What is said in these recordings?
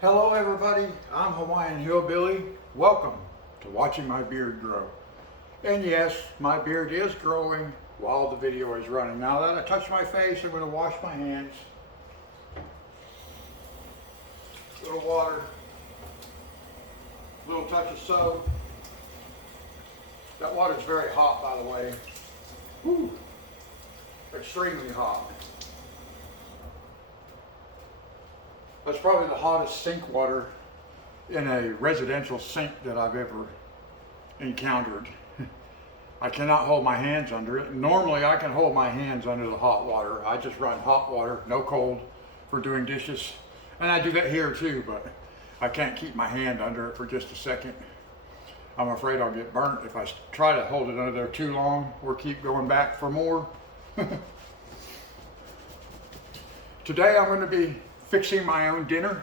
Hello everybody, I'm Hawaiian Hillbilly. Welcome to watching my beard grow. And yes, my beard is growing while the video is running. Now that I touch my face, I'm going to wash my hands. A little water, a little touch of soap. That water is very hot, by the way. Whew. Extremely hot. That's probably the hottest sink water in a residential sink that I've ever encountered. I cannot hold my hands under it. Normally I can hold my hands under the hot water. I just run hot water, no cold, for doing dishes. And I do that here too, but I can't keep my hand under it for just a second. I'm afraid I'll get burnt if I try to hold it under there too long or keep going back for more. Today I'm going to be fixing my own dinner.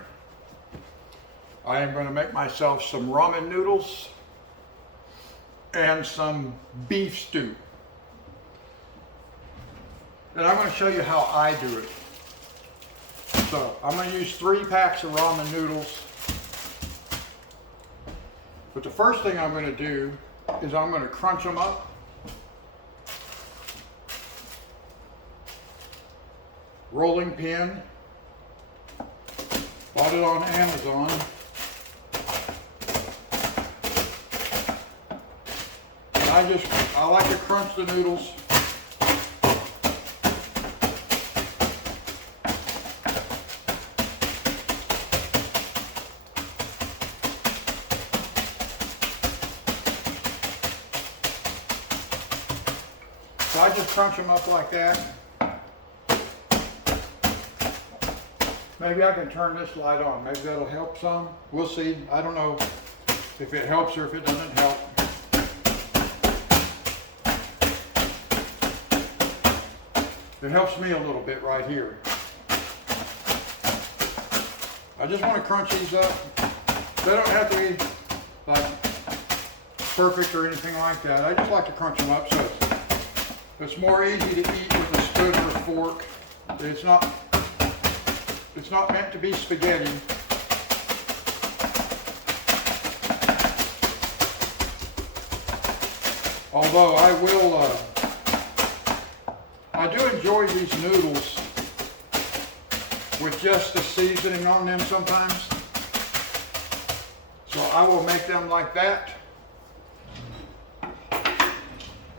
I am going to make myself some ramen noodles and some beef stew. And I'm going to show you how I do it. So I'm going to use 3 packs of ramen noodles. But the first thing I'm going to do is I'm going to crunch them up. Rolling pin. Bought it on Amazon. And I like to crunch the noodles. So I just crunch them up like that. Maybe I can turn this light on. Maybe that'll help some. We'll see. I don't know if it helps or if it doesn't help. It helps me a little bit right here. I just want to crunch these up. They don't have to be like perfect or anything like that. I just like to crunch them up so it's more easy to eat with a spoon or a fork. It's not meant to be spaghetti. Although I do enjoy these noodles with just the seasoning on them sometimes. So I will make them like that.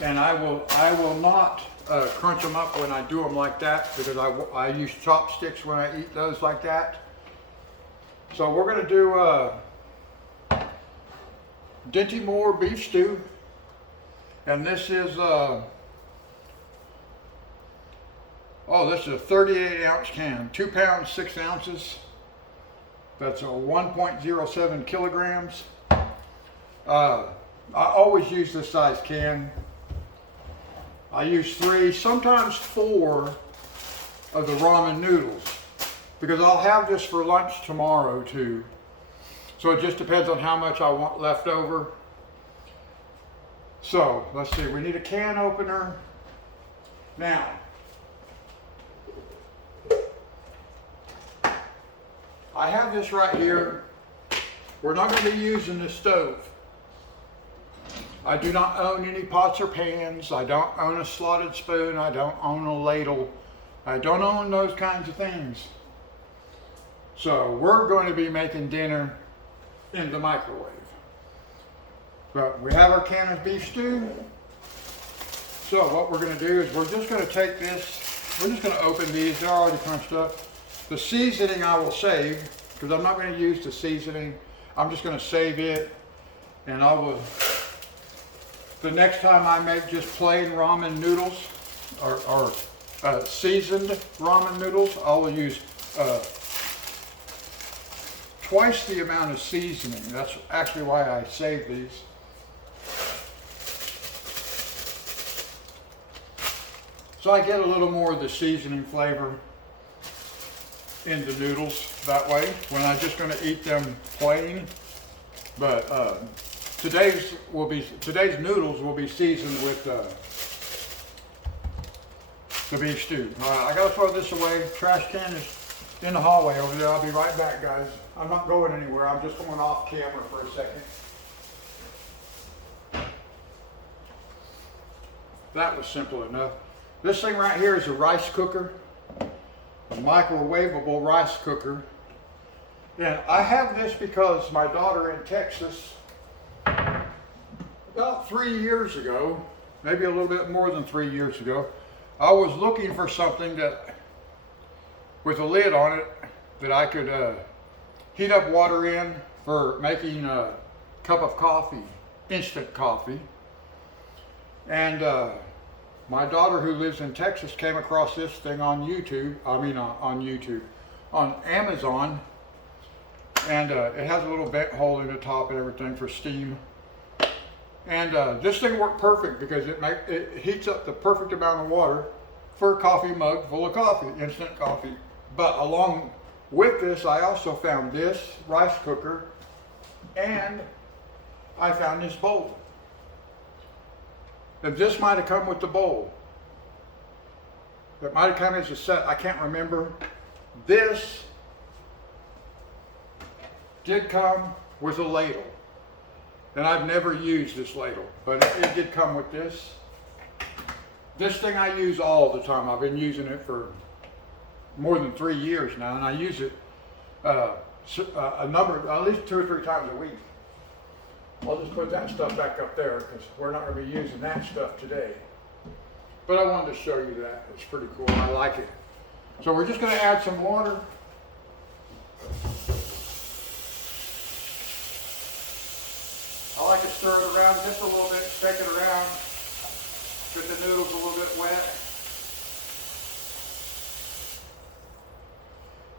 And I will not crunch them up when I do them like that, because I use chopsticks when I eat those like that. So we're going to do Dinty Moore beef stew, and this is this is a 38 ounce can, 2 pounds 6 ounces. That's a 1.07 kilograms. I always use this size can. I use 3, sometimes 4 of the ramen noodles, because I'll have this for lunch tomorrow too. So it just depends on how much I want left over. So let's see, we need a can opener. Now, I have this right here. We're not going to be using the stove. I do not own any pots or pans. I don't own a slotted spoon. I don't own a ladle. I don't own those kinds of things. So we're going to be making dinner in the microwave. But we have our can of beef stew. So what we're going to do is we're just going to take this. We're just going to open these. They're already crunched up. The seasoning I will save, because I'm not going to use the seasoning. I'm just going to save it, and I will. The next time I make just plain ramen noodles or seasoned ramen noodles, I will use twice the amount of seasoning. That's actually why I save these. So I get a little more of the seasoning flavor in the noodles that way when I'm just going to eat them plain. But today's noodles will be seasoned with the beef stew. I gotta throw this away. Trash can is in the hallway over there. I'll be right back, guys. I'm not going anywhere. I'm just going off camera for a second. That was simple enough. This thing right here is a rice cooker, a microwavable rice cooker. And I have this because my daughter in Texas, about 3 years ago, maybe a little bit more than 3 years ago, I was looking for something that, with a lid on it, that I could heat up water in for making a cup of coffee, instant coffee. And my daughter, who lives in Texas, came across this thing on YouTube, on Amazon. And it has a little vent hole in the top and everything for steam. And this thing worked perfect because it heats up the perfect amount of water for a coffee mug full of coffee, instant coffee. But along with this, I also found this rice cooker, and I found this bowl. And this might have come with the bowl. It might have come as a set, I can't remember. This did come with a ladle. And I've never used this ladle, but it did come with this. This thing I use all the time. I've been using it for more than 3 years now, and I use it at least 2 or 3 times a week. I'll just put that stuff back up there because we're not going to be using that stuff today. But I wanted to show you that. It's pretty cool. I like it. So we're just going to add some water. I like to stir it around just a little bit, shake it around, get the noodles a little bit wet.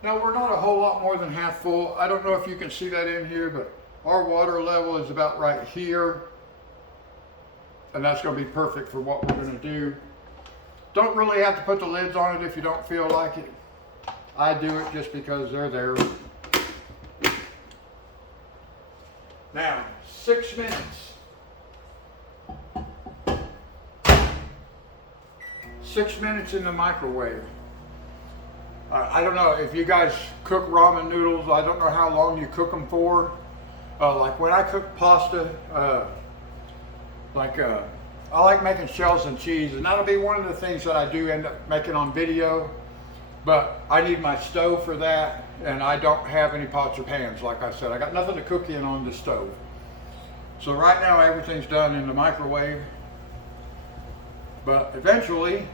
Now we're not a whole lot more than half full. I don't know if you can see that in here, but our water level is about right here. And that's going to be perfect for what we're going to do. Don't really have to put the lids on it if you don't feel like it. I do it just because they're there. Now, 6 minutes. 6 minutes in the microwave. I don't know if you guys cook ramen noodles. I don't know how long you cook them for. Like when I cook pasta, I like making shells and cheese, and that'll be one of the things that I do end up making on video. But I need my stove for that, and I don't have any pots or pans. Like I said, I got nothing to cook in on the stove. So right now everything's done in the microwave. But eventually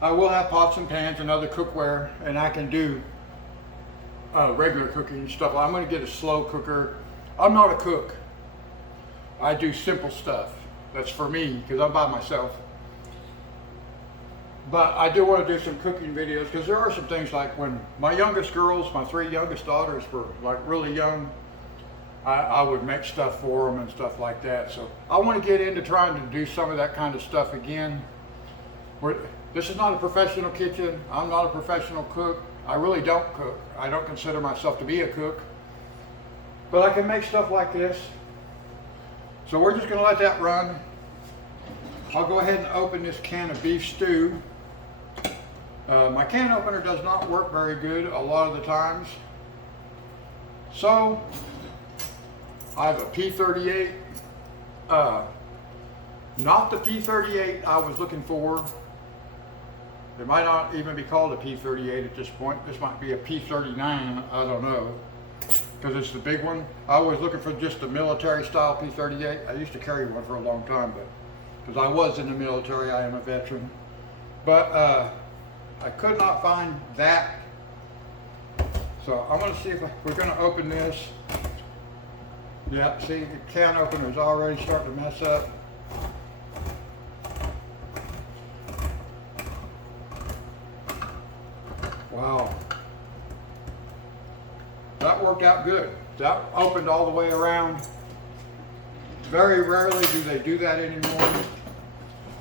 I will have pots and pans and other cookware, and I can do regular cooking stuff. I'm going to get a slow cooker. I'm not a cook. I do simple stuff. That's for me because I'm by myself. But I do want to do some cooking videos because there are some things like when my youngest girls, my 3 youngest daughters were like really young, I would make stuff for them and stuff like that. So I want to get into trying to do some of that kind of stuff again. This is not a professional kitchen. I'm not a professional cook. I really don't cook. I don't consider myself to be a cook. But I can make stuff like this. So we're just going to let that run. I'll go ahead and open this can of beef stew. My can opener does not work very good a lot of the times. So I have a P38. Not the P38 I was looking for. It might not even be called a P38 at this point. This might be a P39, I don't know, because it's the big one. I was looking for just a military style P38. I used to carry one for a long time, but because I was in the military, I am a veteran. But I could not find that. So I'm going to see if we're going to open this. Yeah, see, the can opener is already starting to mess up. Wow. That worked out good. That opened all the way around. Very rarely do they do that anymore.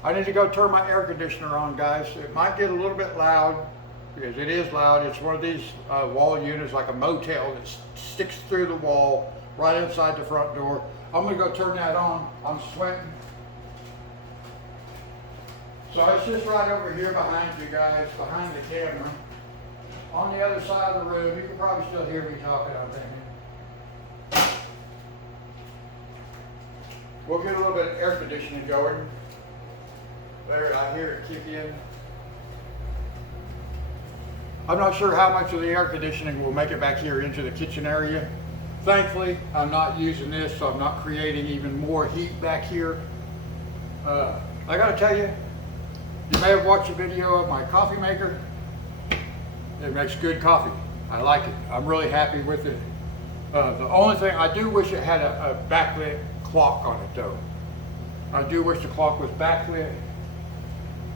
I need to go turn my air conditioner on, guys. It might get a little bit loud, because it is loud. It's one of these wall units, like a motel that sticks through the wall right inside the front door. I'm going to go turn that on. I'm sweating. So it's just right over here behind you guys, behind the camera. on the other side of the room. You can probably still hear me talking, I'm thinking. We'll get a little bit of air conditioning going. There, I hear it kick in. I'm not sure how much of the air conditioning will make it back here into the kitchen area. Thankfully, I'm not using this, so I'm not creating even more heat back here. I gotta tell you, you may have watched a video of my coffee maker. It makes good coffee. I like it. I'm really happy with it. The only thing, I do wish it had a backlit clock on it though. I do wish the clock was backlit,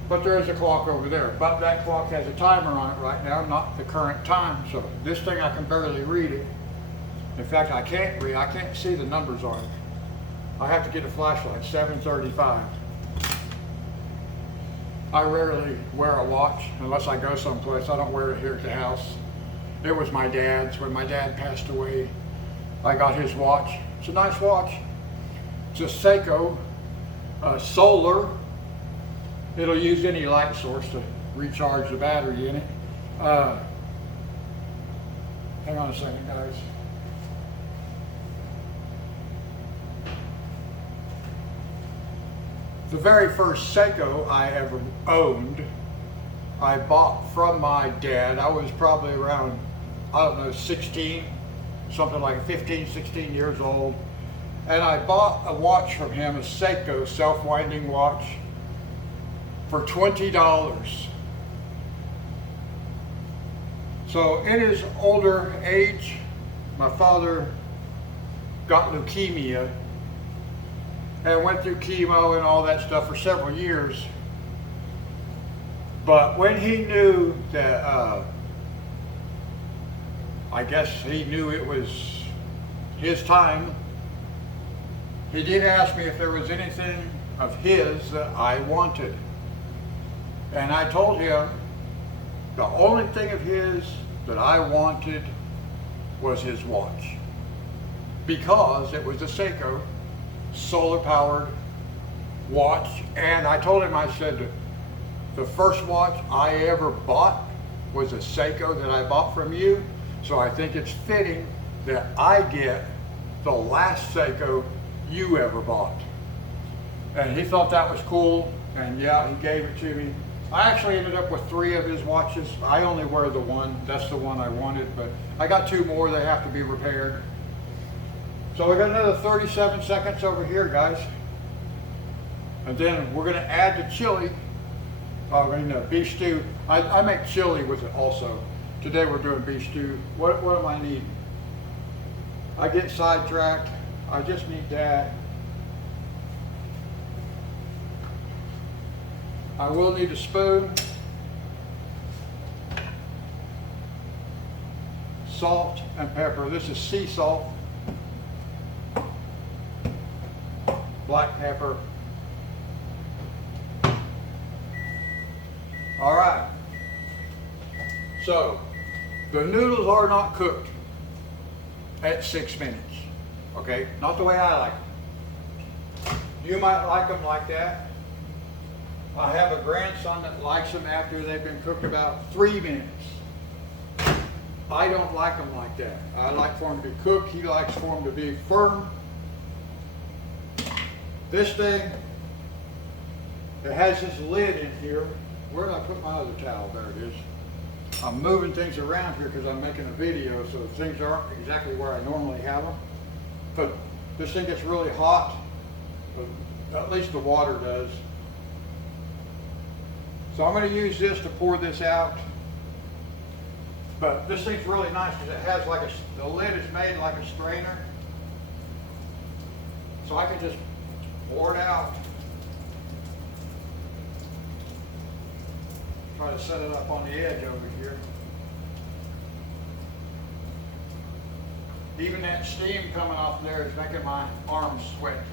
but there is a clock over there. But that clock has a timer on it right now, not the current time. So this thing, I can barely read it. In fact, I can't see the numbers on it. I have to get a flashlight, 7:35. I rarely wear a watch unless I go someplace. I don't wear it here at the house. It was my dad's. When my dad passed away, I got his watch. It's a nice watch. It's a Seiko, solar. It'll use any light source to recharge the battery in it. Hang on a second, guys. The very first Seiko I ever owned, I bought from my dad. I was probably around, I don't know, 16, something like 15, 16 years old. And I bought a watch from him, a Seiko self-winding watch, for $20. So in his older age, my father got leukemia and went through chemo and all that stuff for several years. But when he knew that, I guess he knew it was his time, he did ask me if there was anything of his that I wanted. And I told him the only thing of his that I wanted was his watch, because it was a Seiko solar powered watch. And I told him, I said, the first watch I ever bought was a Seiko that I bought from you, so I think it's fitting that I get the last Seiko you ever bought. And he thought that was cool, and yeah, he gave it to me. I actually ended up with 3 of his watches. I only wear the one. That's the one I wanted, but I got 2 more. They have to be repaired. So we got another 37 seconds over here, guys. And then we're gonna add the chili. Beef stew. I make chili with it also. Today we're doing beef stew. What am I needing? I get sidetracked. I just need that. I will need a spoon. Salt and pepper. This is sea salt. Black pepper. All right. So the noodles are not cooked at 6 minutes. Okay, not the way I like them. You might like them like that. I have a grandson that likes them after they've been cooked about 3 minutes. I don't like them like that. I like for them to be cooked. He likes for them to be firm. This thing, it has this lid in here. Where did I put my other towel? There it is. I'm moving things around here because I'm making a video, so things aren't exactly where I normally have them. But this thing gets really hot, at least the water does. So I'm going to use this to pour this out. But this thing's really nice because it has like the lid is made like a strainer. So I can just pour it out. Try to set it up on the edge over here. Even that steam coming off there is making my arms sweat.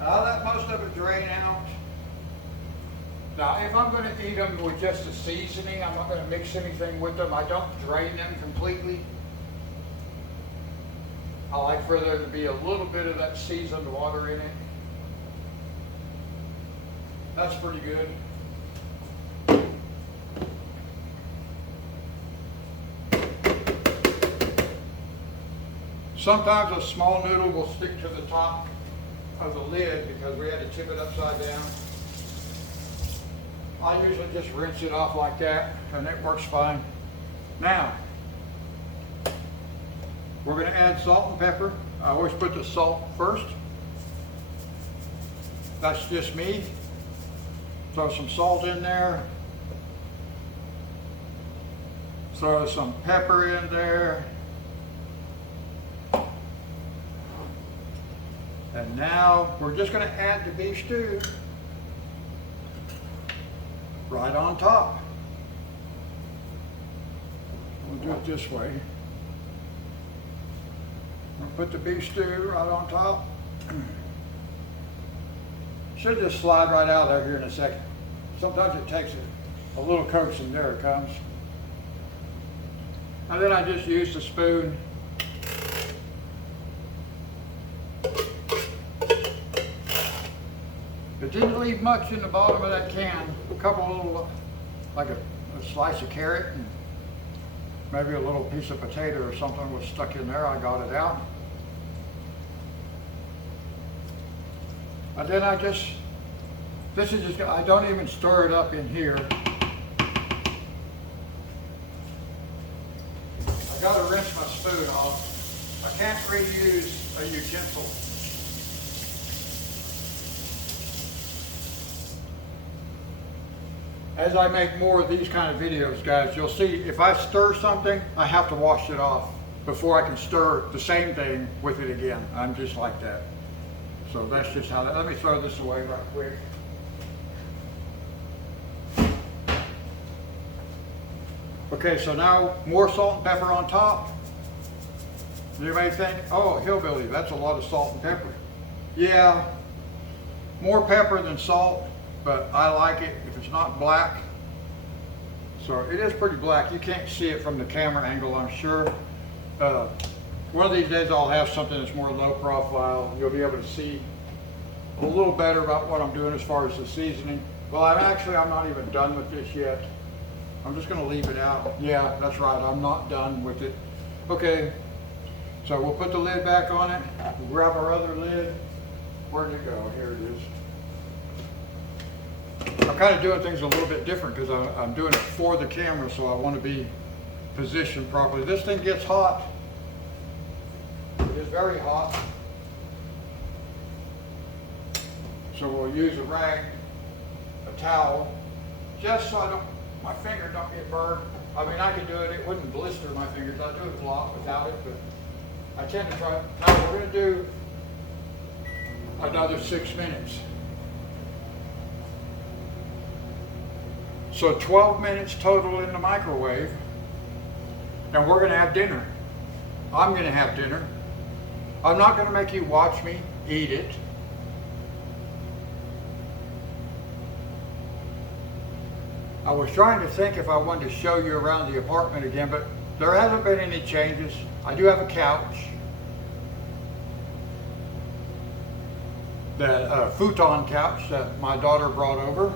I'll let most of it drain out. Now, if I'm going to eat them with just the seasoning, I'm not going to mix anything with them. I don't drain them completely. I like for there to be a little bit of that seasoned water in it. That's pretty good. sometimes a small noodle will stick to the top of the lid because we had to tip it upside down. I usually just rinse it off like that and it works fine. Now, we're going to add salt and pepper. I always put the salt first. That's just me. Throw some salt in there. Throw some pepper in there. And now we're just going to add the beef stew right on top. We'll do it this way. We'll put the beef stew right on top. Should just slide right out of there here in a second. Sometimes it takes a little coaxing. There it comes. And then I just use the spoon. It didn't leave much in the bottom of that can. A couple little, like a slice of carrot and maybe a little piece of potato or something was stuck in there. I got it out. And then I don't even stir it up in here. I gotta rinse my spoon off. I can't reuse a utensil. As I make more of these kind of videos, guys, you'll see if I stir something, I have to wash it off before I can stir the same thing with it again. I'm just like that. So that's just how that, let me throw this away right quick. Okay, so now more salt and pepper on top. You may think, oh, Hillbilly, that's a lot of salt and pepper. Yeah, more pepper than salt, but I like it if it's not black. So it is pretty black. You can't see it from the camera angle, I'm sure. One of these days I'll have something that's more low profile. You'll be able to see a little better about what I'm doing as far as the seasoning. Well, I'm not even done with this yet. I'm just going to leave it out. Yeah, that's right. I'm not done with it. Okay, so we'll put the lid back on it. We'll grab our other lid. Where'd it go? Here it is. I'm kind of doing things a little bit different because I'm doing it for the camera, so I want to be positioned properly. This thing gets hot. It is very hot. So we'll use a rag, a towel, just so my finger don't get burned. I mean, I could do it. It wouldn't blister my fingers. I do it a lot without it, but I tend to try it. Now we're going to do another 6 minutes. So 12 minutes total in the microwave, and we're going to have dinner. I'm going to have dinner. I'm not going to make you watch me eat it. I was trying to think if I wanted to show you around the apartment again, but there hasn't been any changes. I do have a couch. That futon couch that my daughter brought over.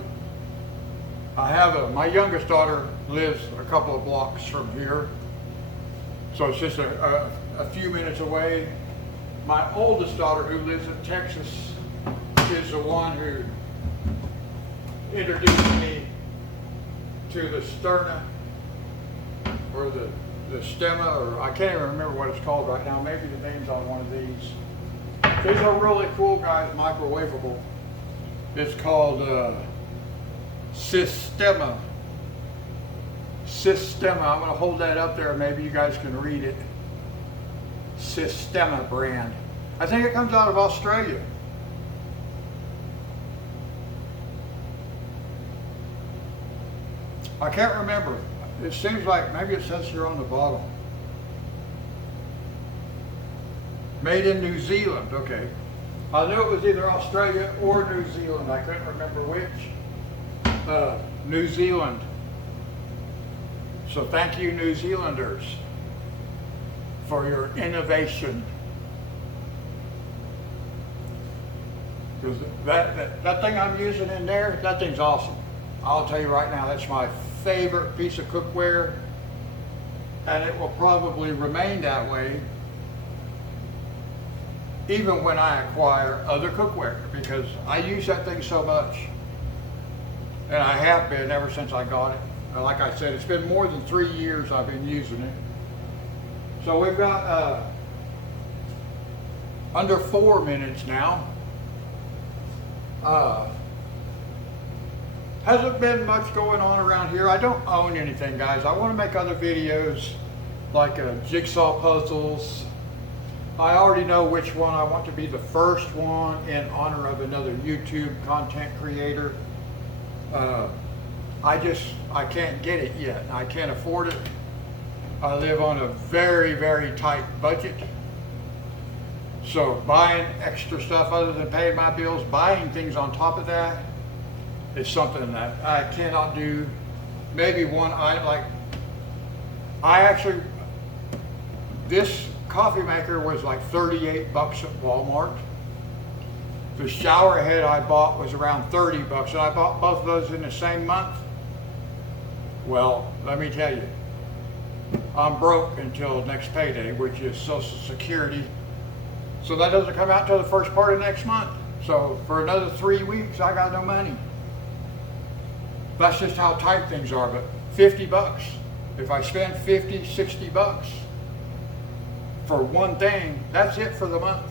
I have my youngest daughter lives a couple of blocks from here, so it's just a few minutes away. My oldest daughter, who lives in Texas, is the one who introduced me to the sterna, or the stemma, or I can't even remember what it's called right now. Maybe the name's on one of these. These are really cool, guys, microwavable. It's called Systema. Systema. I'm going to hold that up there. Maybe you guys can read it. Systema brand. I think it comes out of Australia. I can't remember. It seems like maybe it says here on the bottom. Made in New Zealand. Okay. I knew it was either Australia or New Zealand. I couldn't remember which. New Zealand. So thank you, New Zealanders, for your innovation. Because that thing I'm using in there, that thing's awesome. I'll tell you right now, that's my favorite piece of cookware, and it will probably remain that way even when I acquire other cookware, because I use that thing so much. And I have been ever since I got it. And like I said, it's been more than 3 years I've been using it. So we've got under 4 minutes now. Hasn't been much going on around here. I don't own anything, guys. I want to make other videos like jigsaw puzzles. I already know which one I want to be the first one in honor of another YouTube content creator. I can't get it yet. I can't afford it. I live on a very, very tight budget. So buying extra stuff other than paying my bills, buying things on top of that, is something that I cannot do. Maybe one item, like, this coffee maker was like 38 bucks at Walmart. The shower head I bought was around 30 bucks, and I bought both of those in the same month. Well, let me tell you, I'm broke until next payday, which is Social Security. So that doesn't come out till the first part of next month. So for another 3 weeks, I got no money. That's just how tight things are. But 50 bucks, if I spend 50, 60 bucks for one thing, that's it for the month.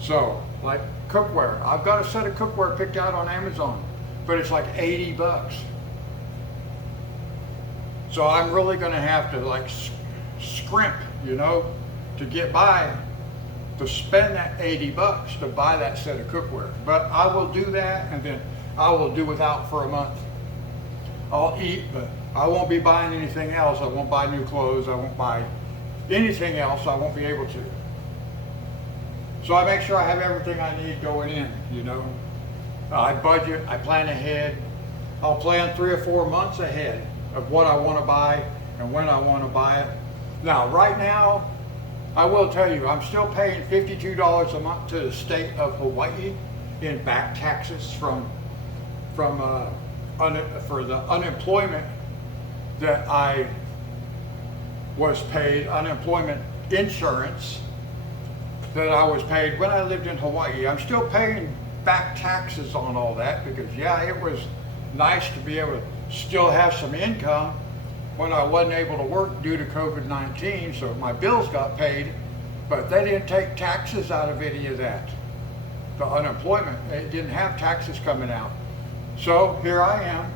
So, like cookware, I've got a set of cookware picked out on Amazon, but it's like 80 bucks. So I'm really gonna have to like scrimp, you know, to get by, to spend that 80 bucks to buy that set of cookware. But I will do that, and then I will do without for a month. I'll eat, but I won't be buying anything else. I won't buy new clothes. I won't buy anything else. I won't be able to. So I make sure I have everything I need going in, you know. I budget, I plan ahead. I'll plan 3 or 4 months ahead of what I want to buy and when I want to buy it. Now, right now, I will tell you, I'm still paying $52 a month to the state of Hawaii in back taxes for the unemployment that I was paid, unemployment insurance that I was paid when I lived in Hawaii. I'm still paying back taxes on all that because, yeah, it was nice to be able to still have some income when I wasn't able to work due to COVID-19, so my bills got paid, but they didn't take taxes out of any of that. The unemployment, it didn't have taxes coming out. So here I am,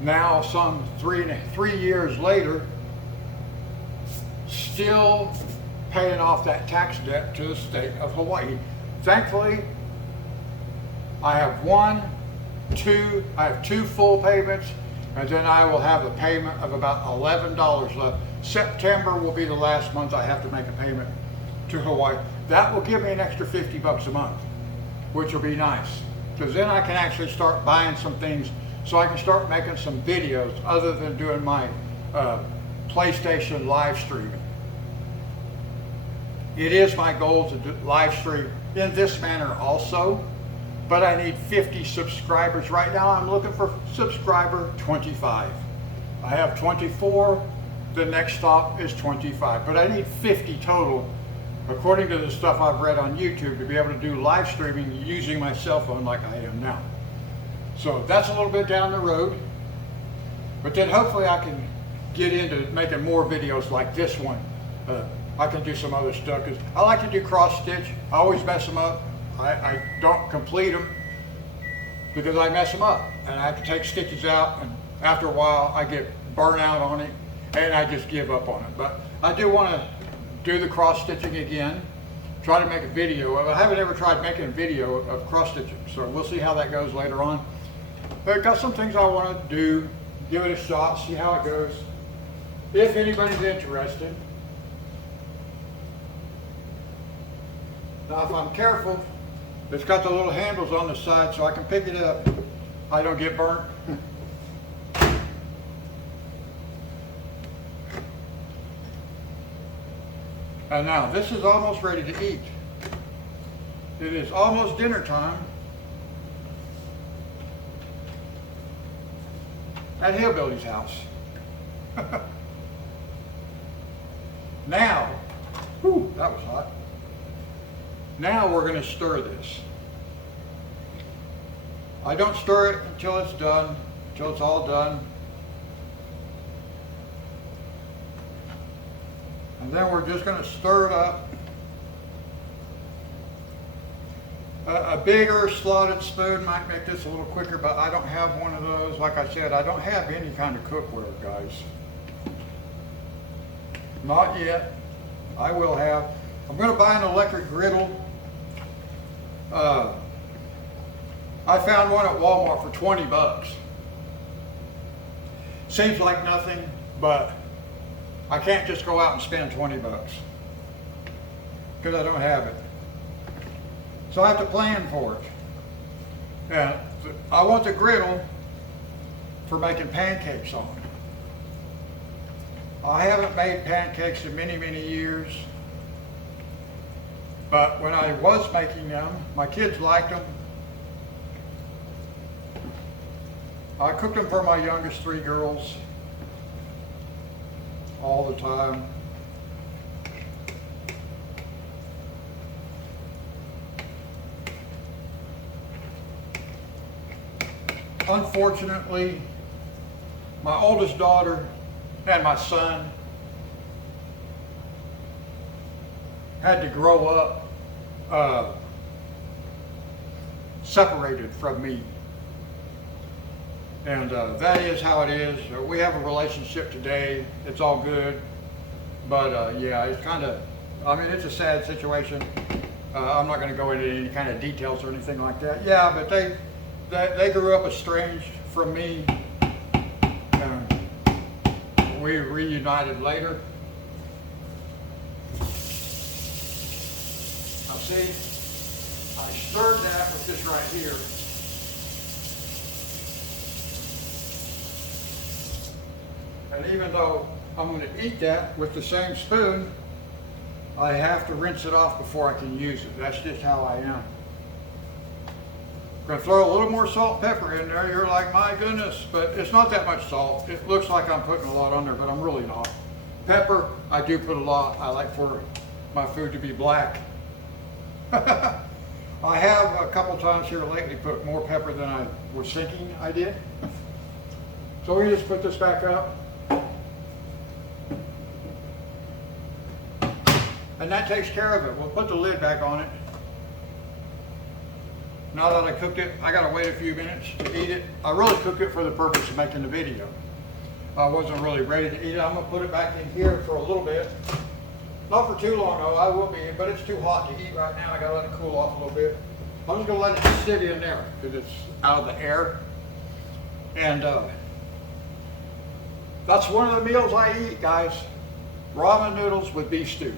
now some 3 years later, still paying off that tax debt to the state of Hawaii. Thankfully, I have two full payments, and then I will have a payment of about $11 left. September will be the last month I have to make a payment to Hawaii. That will give me an extra 50 bucks a month, which will be nice, because then I can actually start buying some things so I can start making some videos other than doing my PlayStation live streaming. It is my goal to live stream in this manner also, but I need 50 subscribers. Right now I'm looking for subscriber 25. I have 24, the next stop is 25, but I need 50 total, according to the stuff I've read on YouTube, to be able to do live streaming using my cell phone like I am now. So that's a little bit down the road, but then hopefully I can get into making more videos like this one. I can do some other stuff, because I like to do cross stitch. I always mess them up. I don't complete them because I mess them up, and I have to take stitches out, and after a while I get burnt out on it and I just give up on it. But I do want to do the cross stitching again, try to make a video. I haven't ever tried making a video of cross stitching, so we'll see how that goes later on. But I've got some things I want to do, give it a shot, see how it goes, if anybody's interested. Now if I'm careful, it's got the little handles on the side so I can pick it up. I don't get burnt. And now this is almost ready to eat. It is almost dinner time at Hillbilly's house. Now, whew, that was hot. Now we're going to stir this. I don't stir it until it's done, until it's all done. And then we're just going to stir it up. A bigger slotted spoon might make this a little quicker, but I don't have one of those. Like I said, I don't have any kind of cookware, guys. Not yet. I will have. I'm going to buy an electric griddle. I found one at Walmart for 20 bucks. Seems like nothing, but I can't just go out and spend 20 bucks because I don't have it. So I have to plan for it. And I want the griddle for making pancakes on. I haven't made pancakes in many, many years. But when I was making them, my kids liked them. I cooked them for my youngest 3 girls all the time. Unfortunately, my oldest daughter and my son had to grow up separated from me. And that is how it is. We have a relationship today. It's all good. But yeah, it's kind of, I mean, it's a sad situation. I'm not going to go into any kind of details or anything like that. Yeah, but they grew up estranged from me. We reunited later. Now see, I stirred that with this right here. And even though I'm going to eat that with the same spoon, I have to rinse it off before I can use it. That's just how I am. I'm going to throw a little more salt and pepper in there. You're like, my goodness, but it's not that much salt. It looks like I'm putting a lot on there, but I'm really not. Pepper, I do put a lot. I like for my food to be black. I have a couple times here lately put more pepper than I was thinking I did. So we just put this back up. And that takes care of it. We'll put the lid back on it. Now that I cooked it, I gotta wait a few minutes to eat it. I really cooked it for the purpose of making the video. I wasn't really ready to eat it. I'm gonna put it back in here for a little bit. Not for too long though, I will be, but it's too hot to eat right now. I gotta let it cool off a little bit. I'm just gonna let it sit in there because it's out of the air. And that's one of the meals I eat, guys. Ramen noodles with beef stew.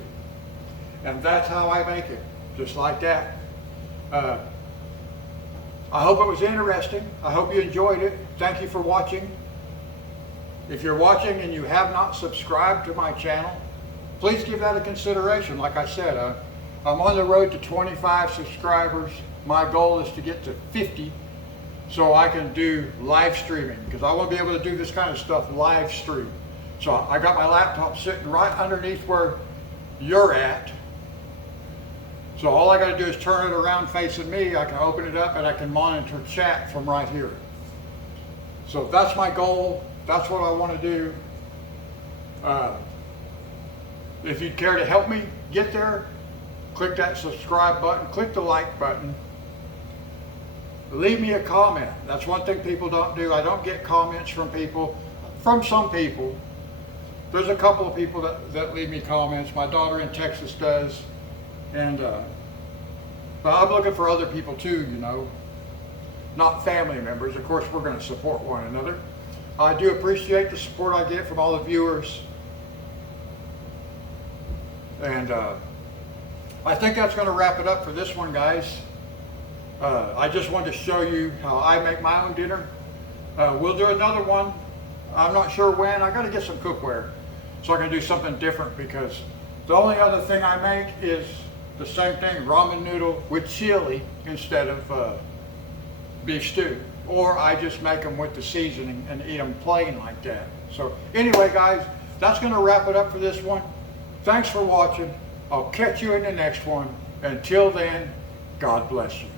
And that's how I make it, just like that. I hope it was interesting. I hope you enjoyed it. Thank you for watching. If you're watching and you have not subscribed to my channel, please give that a consideration. Like I said, I'm on the road to 25 subscribers. My goal is to get to 50 so I can do live streaming, because I want to be able to do this kind of stuff live stream. So I got my laptop sitting right underneath where you're at. So all I got to do is turn it around facing me. I can open it up and I can monitor chat from right here. So that's my goal. That's what I want to do. If you'd care to help me get there, click that subscribe button, click the like button. Leave me a comment. That's one thing people don't do. I don't get comments from people, from some people. There's a couple of people that leave me comments. My daughter in Texas does. And but I'm looking for other people too, you know, not family members. Of course, we're going to support one another. I do appreciate the support I get from all the viewers. And I think that's going to wrap it up for this one, guys. I just wanted to show you how I make my own dinner. We'll do another one. I'm not sure when. I got to get some cookware so I can do something different, because the only other thing I make is the same thing, ramen noodle with chili instead of beef stew. Or I just make them with the seasoning and eat them plain like that. So anyway, guys, that's going to wrap it up for this one. Thanks for watching. I'll catch you in the next one. Until then, God bless you.